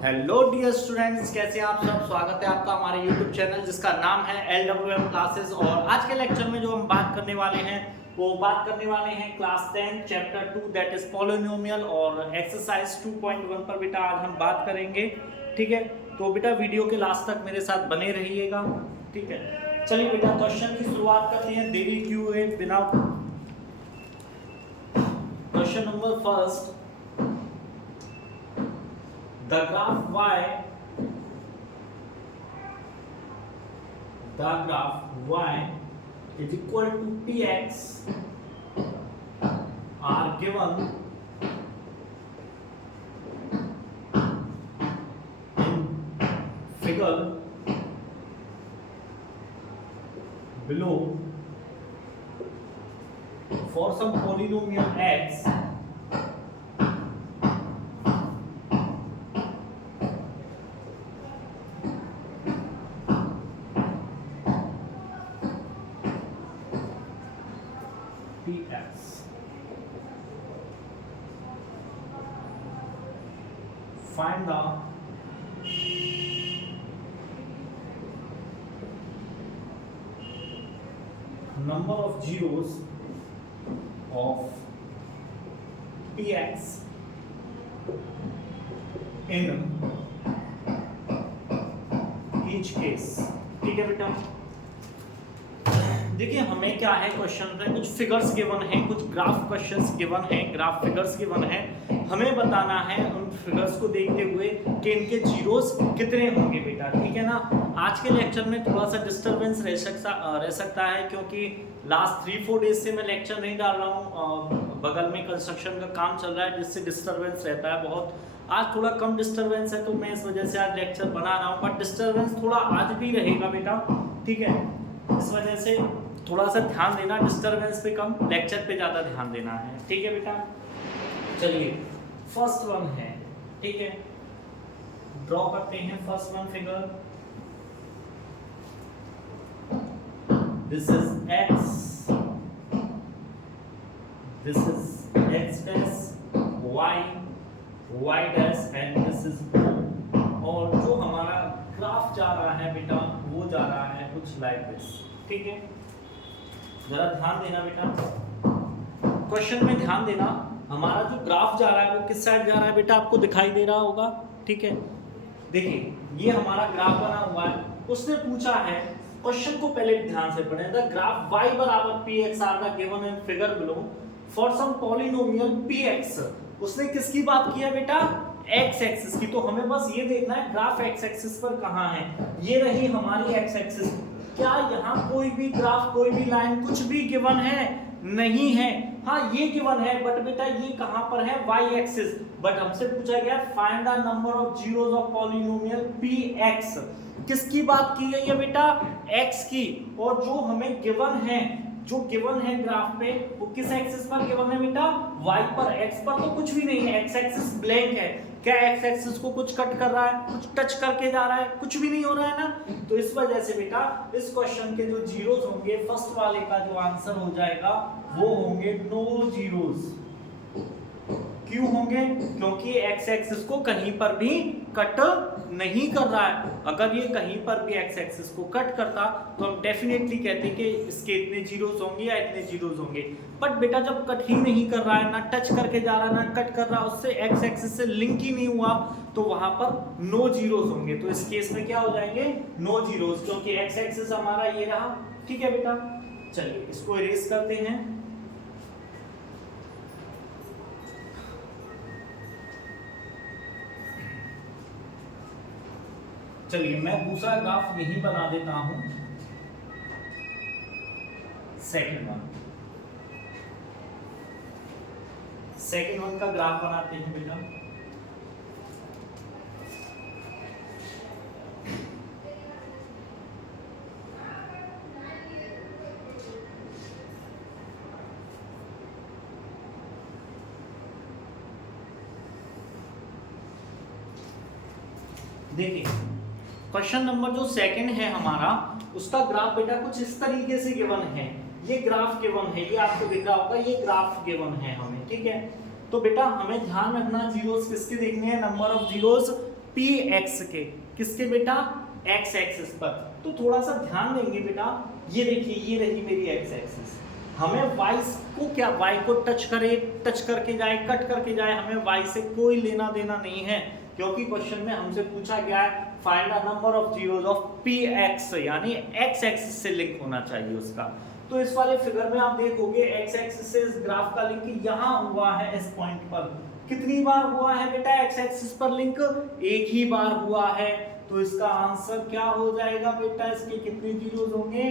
Hello dear students, कैसे हैं आप सब। स्वागत है आपका हमारे यूट्यूब चैनल जिसका नाम है LWM क्लासेस। और आज के लेक्चर में जो हम बात करने वाले हैं वो बात करने वाले हैं class 10 chapter 2 that is polynomial और एक्सरसाइज 2.1 पर बेटा आज हम बात करेंगे। ठीक है, तो बेटा वीडियो के लास्ट तक मेरे साथ बने रहिएगा। ठीक है, चलिए बेटा क्वेश्चन की शुरुआत करते हैं देरी क्यों है बिना। Question number first, the graph y is equal to px are given in figure below for some polynomial x px. Find the number of zeros of px in each case. ठीक है बेटा, देखिए हमें क्या है क्वेश्चन में कुछ figures given हैं, कुछ ग्राफ क्वेश्चंस गिवन हैं, ग्राफ फिगर्स गिवन हैं। हमें बताना है उन फिगर्स को देखते हुए कि इनके जीरोस कितने होंगे बेटा। ठीक है ना, आज के लेक्चर में थोड़ा सा डिस्टरबेंस रह सकता है क्योंकि लास्ट 3-4 डेज से मैं लेक्चर नहीं डाल रहा हूँ। बगल में कंस्ट्रक्शन का काम चल रहा है जिससे डिस्टरबेंस रहता है बहुत। आज थोड़ा कम डिस्टरबेंस है तो मैं इस वजह से आज लेक्चर बना रहा हूँ, बट डिस्टरबेंस थोड़ा आज भी रहेगा बेटा। ठीक है, इस वजह से थोड़ा सा ध्यान देना, डिस्टरबेंस पे कम, लेक्चर पे ज़्यादा ध्यान देना है। ठीक है बेटा, चलिए फर्स्ट वन है। ठीक है, ड्रॉ करते हैं first one figure. This is x, this is x dash, y dash and this is O। और जो हमारा ग्राफ जा रहा है बेटा वो जा रहा है कुछ लाइक दिस। ठीक है, जरा ध्यान देना बेटा, क्वेश्चन में ध्यान देना। हमारा जो ग्राफ जा रहा है वो किस साइड जा रहा है बेटा, आपको दिखाई दे रहा होगा। ठीक है, देखिए ये हमारा ग्राफ बना हुआ है। उसने पूछा है, क्वेश्चन को पहले ध्यान से पढ़ें। द ग्राफ y बराबर px are the given in figure below for some polynomial px। उसने किसकी बात की है बेटा, x एक्सिस की। तो हमें बस ये देखना है ग्राफ x एक्सिस पर कहाँ है। ये रही हमारी x एक्सिस। क्या यहाँ कोई भी ग्राफ, कोई भी लाइन, कुछ भी गिवन है? नहीं है। हाँ ये गिवन है, बट बेटा ये कहाँ पर है, y एक्सिस। बट हमसे पूछा गया find the number of zeros of polynomial px। किसकी बात की गई है बेटा, x की। और जो हमें गिवन है, जो गिवन है ग्राफ पे, वो किस एक्सिस पर गिवन है बेटा, y पर। x पर तो कुछ भी नहीं है, x एक्सिस ब्लैंक है। क्या x एक्सिस को कुछ कट कर रहा है, कुछ टच करके जा रहा है? कुछ भी नहीं हो रहा है ना। तो इस वजह से बेटा इस क्वेश्चन के जो जीरोस होंगे, फर्स्ट वाले का जो आंसर हो जाएगा वो होंगे नो जीरोस। क्यों होंगे? क्योंकि x एक्सिस को कहीं पर भी कट नहीं कर रहा है। अगर ये कहीं पर भी x एक्सिस को कट करता तो हम डेफिनेटली कहते कि इसके इतने जीरोस होंगे या इतने जीरोस होंगे। बट बेटा जब कट ही नहीं कर रहा है, ना टच करके जा रहा है, ना कट कर रहा है, उससे x एक्सिस से लिंक ही नहीं हुआ, तो वहां पर नो जीरोस होंगे। तो इस केस में क्या हो जाएंगे, नो जीरोस, क्योंकि x एक्सिस हमारा ये रहा। ठीक है बेटा, चलिए इसको इरेज करते हैं। चलिए मैं दूसरा ग्राफ यही बना देता हूं, सेकंड वन का ग्राफ बनाते हैं बेटा। देखिए क्वेश्चन नंबर जो सेकंड है हमारा, उसका ग्राफ बेटा कुछ इस तरीके से गिवन है। ये ग्राफ गिवन है, ये आपको दिख रहा होगा, ये ग्राफ गिवन है हमें। ठीक है, तो बेटा हमें ध्यान रखना जीरोस किसके देखने हैं, number of zeros P x के, किसके बेटा, एक्स एक्सिस पर। तो थोड़ा सा ध्यान देंगे बेटा, ये देखिए ये रही मेरी एक्स एक्सिस, हमें y को क्या, y को टच करके जाए, कट करके जाए, हमें y से कोई लेना देना नहीं है, क्योंकि क्वेश्चन में हमसे पूछा गया है find the number of zeros of px, यानी x एक्सिस से लिंक होना चाहिए उसका। तो इस वाले फिगर में आप देखोगे x एक्सिस से इस ग्राफ का लिंक यहाँ हुआ है, इस पॉइंट पर कितनी बार हुआ है बेटा x एक्सिस पर लिंक, एक ही बार हुआ है। तो इसका आंसर क्या हो जाएगा बेटा, इसके कितने जीरोस होंगे,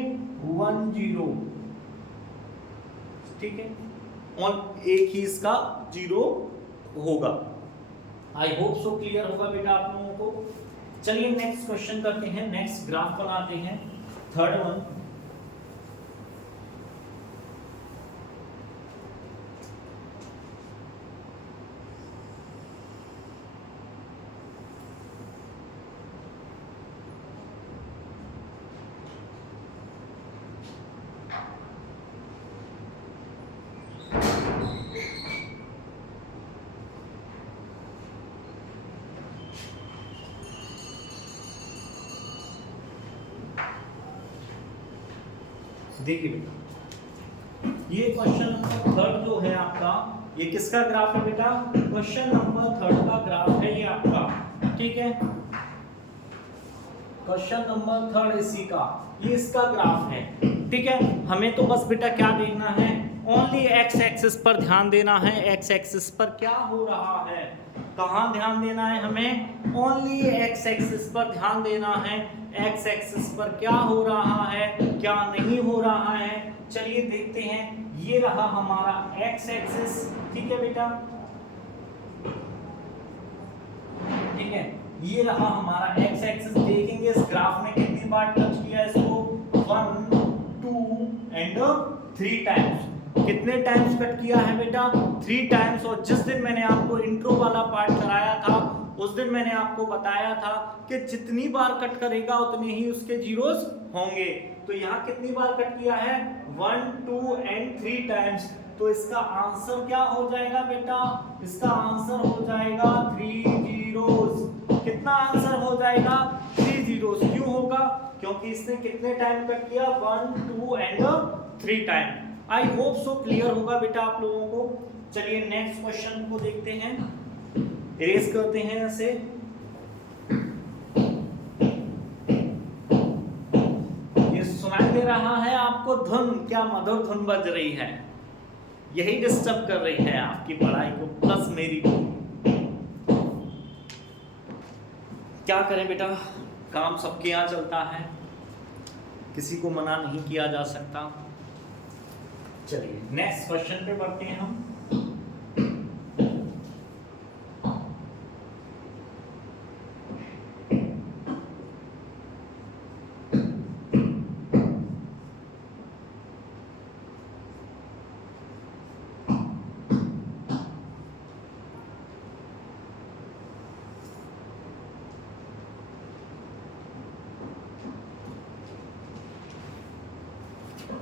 1 जीरो, ठीक है, और एक ही इसका जीरो होगा। आई होप सो क्लियर होगा बेटा आप लोगों को। चलिए नेक्स्ट क्वेश्चन करते हैं, नेक्स्ट ग्राफ बनाते हैं, थर्ड वन। देखिए बेटा, ये क्वेश्चन नंबर थर्ड जो है आपका, ये किसका ग्राफ है बेटा, क्वेश्चन नंबर थर्ड का ग्राफ है ये आपका, ठीक है, क्वेश्चन नंबर थर्ड इसी का, ये इसका ग्राफ है, ठीक है। हमें तो बस बेटा क्या देखना है, ओनली एक्स एक्सिस पर ध्यान देना है, एक्स एक्सिस पर क्या हो रहा है, कहाँ ध्यान देना है हमें, ओनली एक्स एक्सिस पर ध्यान देना है, एक्स एक्सिस पर क्या हो रहा है, क्या नहीं हो रहा है। चलिए देखते हैं, ये रहा हमारा एक्स एक्सिस, ठीक है बेटा, ठीक है, ये रहा हमारा एक्स एक्सिस। देखेंगे इस ग्राफ में कितनी बार टच किया इसको, 1 2 एंड 3 टाइम्स। कितने टाइम्स कट किया है बेटा, 3 टाइम्स। और जिस दिन मैंने आपको इंट्रो वाला पार्ट कराया था, उस दिन मैंने आपको बताया था कि जितनी बार कट करेगा उतने ही उसके जीरोस होंगे। तो यहाँ कितनी बार कट किया है, 1 2 एंड 3 टाइम्स। तो इसका आंसर क्या हो जाएगा बेटा, इसका आंसर हो जाएगा 3 जीरोस। कितना आंसर हो जाएगा, 3 जीरोस। क्यों होगा, क्योंकि इसने कितने टाइम कट किया, 1 2 and 3 time. I hope so clear होगा बेटा आप लोगों को। चलिए नेक्स्ट क्वेश्चन को देखते हैं, इरेज करते हैं ऐसे। ये सुनाई दे रहा है आपको धुन, क्या मधुर धुन बज रही है, यही डिस्टर्ब कर रही है आपकी पढ़ाई को प्लस मेरी को। क्या करें बेटा, काम सबके यहाँ चलता है, किसी को मना नहीं किया जा सकता। चलिए नेक्स्ट क्वेश्चन पे बढ़ते हैं हम।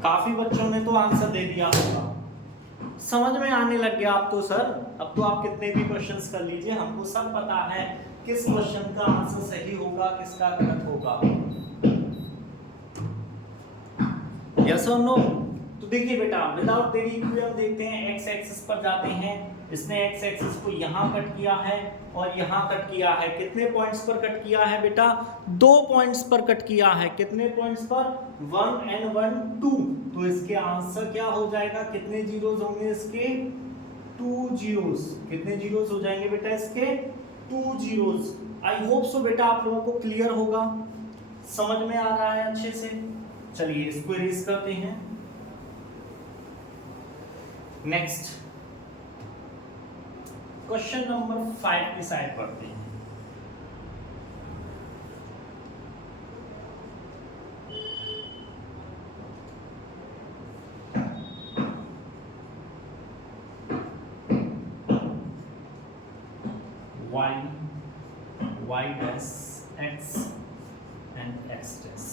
काफी बच्चों ने तो आंसर दे दिया होगा, समझ में आने लग गया आप तो सर। अब तो आप कितने भी क्वेश्चंस कर लीजिए, हमको सब पता है किस क्वेश्चन का आंसर सही होगा, किसका गलत होगा। यस और नो। तो देखिए बेटा, विदाउट देरी इक्वेशन देखते हैं, एक्स एक्सिस पर जाते हैं। इसने एक्स एक्सिस को यहाँ कट किया है और यहाँ कट किया है। कितने पॉइंट्स पर कट किया है बेटा, 2 पॉइंट्स पर कट किया है। कितने पॉइंट्स पर, 1 एंड 1 2। तो इसके आंसर क्या हो जाएगा, कितने जीरोस होंगे इसके, 2 जीरोस। कितने जीरोस हो जाएंगे बेटा इसके, 2 जीरोस। आई होप सो बेटा आप लोगों को क्लियर होगा, समझ में आ रहा है अच्छे से। चलिए इसको इरेज करते हैं। नेक्स्ट क्वेश्चन नंबर 5 की साइड पढ़ते हैं। y dash x and x dash।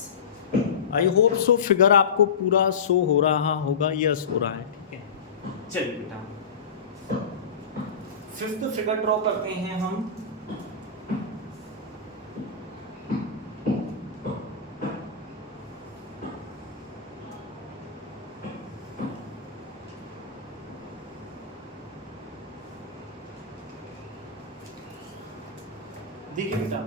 I hope so figure आपको पूरा शो हो रहा होगा, यस हो रहा है, ठीक है। चलिए बेटा 5th फिगर ड्रॉ करते हैं हम। देखिए बेटा,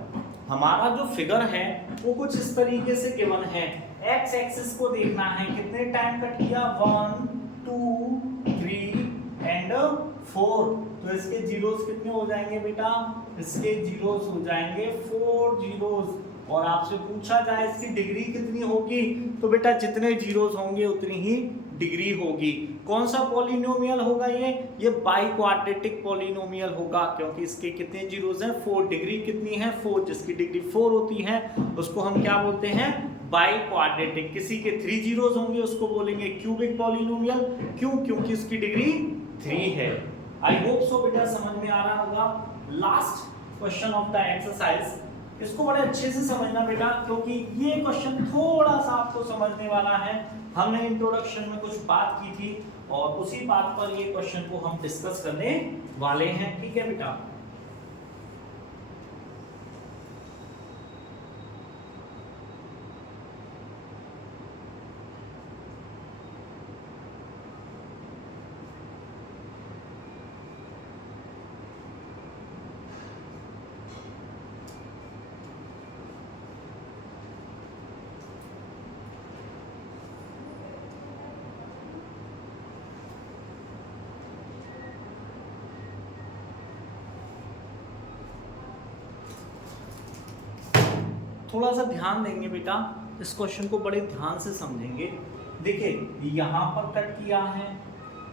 हमारा जो फिगर है वो कुछ इस तरीके से गिवन है। एक्स एक्सिस को देखना है, कितने टाइम कट किया, 1 2 3 एंड 4। तो इसके जीरोस कितने हो जाएंगे बेटा, इसके जीरोस हो जाएंगे 4 जीरोस। और आपसे पूछा जाए इसकी डिग्री कितनी होगी, तो बेटा जितने जीरोस होंगे उतनी ही डिग्री होगी। कौन सा पॉलिनोमियल होगा ये बाई क्वाड्रेटिक पॉलिनोमियल होगा, क्योंकि इसके कितने जीरोस हैं, 4। डिग्री कितनी है, 4। जिसकी डिग्री 4 होती है उसको हम क्या बोलते हैं, बाई क्वाड्रेटिक। किसी के 3 जीरोस होंगे उसको बोलेंगे क्यूबिक पॉलिनोमियल। क्यों, क्योंकि उसकी डिग्री 3 है। आई होप सो बेटा समझ में आ रहा होगा। Last question of the exercise, इसको बड़े अच्छे से समझना बेटा, क्योंकि ये क्वेश्चन थोड़ा सा आपको समझने वाला है। हमने इंट्रोडक्शन में कुछ बात की थी और उसी बात पर ये क्वेश्चन को हम डिस्कस करने वाले हैं। ठीक है बेटा, थोड़ा सा ध्यान देंगे बेटा, इस क्वेश्चन को बड़े ध्यान से समझेंगे। देखिए यहाँ पर कट किया है,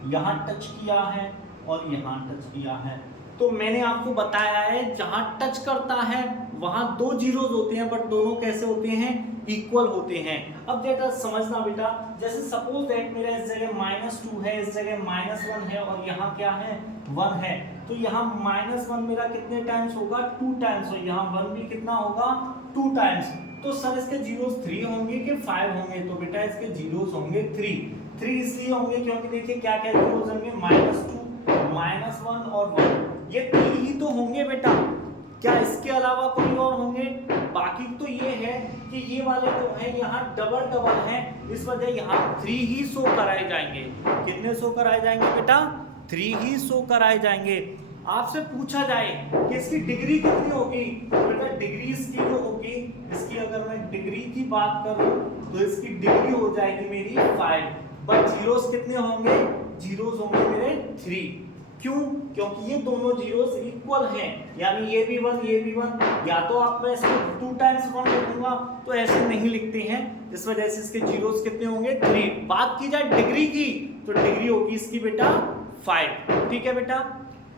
यहाँ टच किया है और यहाँ टच किया है। तो मैंने आपको बताया है जहाँ टच करता है वहाँ 2 जीरोस होते हैं, बट दोनों कैसे होते हैं, इक्वल होते हैं। अब बेटा समझना बेटा, जैसे सपोज दैट मेरा इस जगह -2 है, इस जगह -1 है और यहाँ क्या है, 1 है। तो यहाँ -1 मेरा कितने टाइम्स होगा, 2 टाइम्स। और यहाँ 1 भी कितना होगा, 2 टाइम्स। तो सर इसके जीरोस 3 होंगे कि 5 होंगे, तो बेटा इसके जीरोस होंगे 3 इसलिए होंगे क्योंकि देखिए क्या क्या जीरोस होंगे, -2 -1 और 1, ये 3 ही तो होंगे बेटा। क्या इसके अलावा कोई और होंगे, बाकी तो ये है कि ये वाले जो है यहाँ डबल डबल हैं, इस वजह यहाँ 3 ही शो कराए जाएंगे। कितने शो कराए जाएंगे बेटा, 3 ही शो कराए जाएंगे। आपसे पूछा जाए कि इसकी डिग्री कितनी होगी, तो बेटा डिग्री इसकी जो होगी, इसकी अगर मैं डिग्री की बात करूं तो इसकी डिग्री हो जाएगी मेरी 5, बट जीरोस कितने होंगे, जीरोस होंगे मेरे 3। क्यों, क्योंकि ये दोनों जीरोस इक्वल हैं, यानी ये भी 1 ये भी 1। या तो आप मैं इसको 2 टाइम्स 1 लिखूंगा, तो ऐसे नहीं लिखते हैं, इस वजह से इसके जीरोस कितने होंगे, 3। बात की जाए डिग्री की, तो डिग्री होगी इसकी बेटा 5। ठीक है बेटा,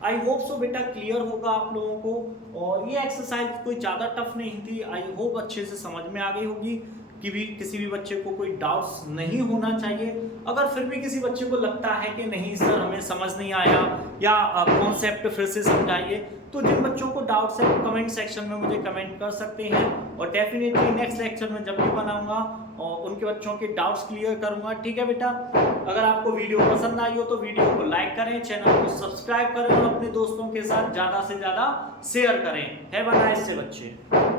आई होप सो बेटा क्लियर होगा आप लोगों को। और ये एक्सरसाइज कोई ज़्यादा टफ नहीं थी, आई होप अच्छे से समझ में आ गई होगी कि भी किसी भी बच्चे को कोई डाउट्स नहीं होना चाहिए। अगर फिर भी किसी बच्चे को लगता है कि नहीं सर हमें समझ नहीं आया या कॉन्सेप्ट फिर से समझाइए, तो जिन बच्चों को डाउट्स है वो कमेंट सेक्शन में मुझे कमेंट कर सकते हैं और डेफिनेटली नेक्स्ट लेक्चर में जब भी बनाऊंगा और उनके बच्चों के डाउट्स क्लियर करूंगा। ठीक है बेटा, अगर आपको वीडियो पसंद आई हो तो वीडियो को लाइक करें, चैनल को सब्सक्राइब करें और अपने दोस्तों के साथ ज़्यादा से ज़्यादा शेयर करें। हैव अ नाइस डे बच्चे।